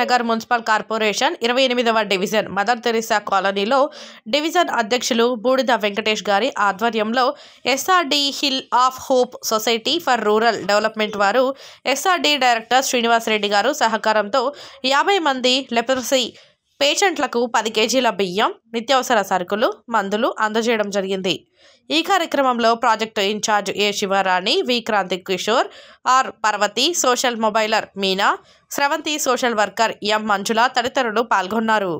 Nagar municipal corporation 28వ division mother Teresa కాలనీలో division అధ్యక్షులు బూడిద వెంకటేష్ గారి ఆధ్వర్యంలో SRD hill of hope society for rural development వారు ఎస్ఆర్డి డైరెక్టర్ శ్రీనివాసరెడ్డి గారు సహకారంతో 50 మంది లెప్రసీ పేషెంట్లకు 10 కేజీల బియ్యం, నిత్యావసర సరుకులు, మందులు అందజేయడం జరిగింది. ఈ కార్యక్రమంలో project incharge A Shivarani, V Kranthi Kishore, R Parvathi, social mobiliser Meena, Sravanthi social worker M Manjula తదితరులు పాల్గొన్నారు.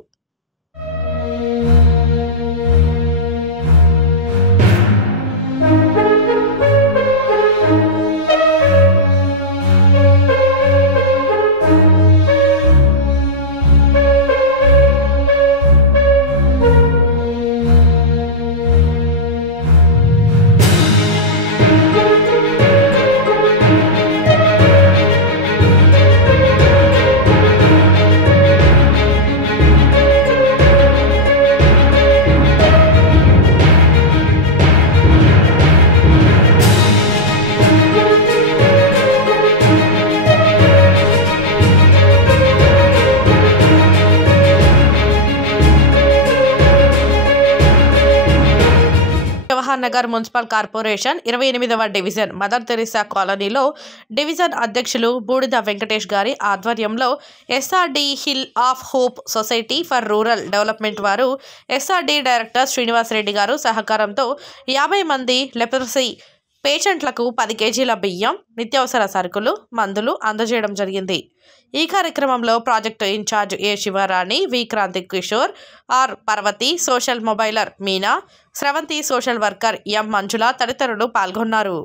నగర్ మున్సిపల్ కార్పొరేషన్ 28వ డివిజన్ మదర్ తెరిసా కాలనీలో డివిజన్ అధ్యక్షులు బూడిద వెంకటేష్ గారి ఆధ్వర్యంలో SRD hill of hope society for rural development వారు ఎస్ఆర్డి డైరెక్టర్ శ్రీనివాసరెడ్డి గారు సహకారంతో 50 మంది లెప్రసీ పేషెంట్లకు 10 కేజీల బియ్యం, నిత్యావసర సరుకులు, మందులు అందజేయడం జరిగింది. ఈ కార్యక్రమంలో project incharge A Shivarani, V Kranthi Kishore, R Parvathi, social mobiliser Meena, Sravanthi social worker M Manjula తదితరులు పాల్గొన్నారు.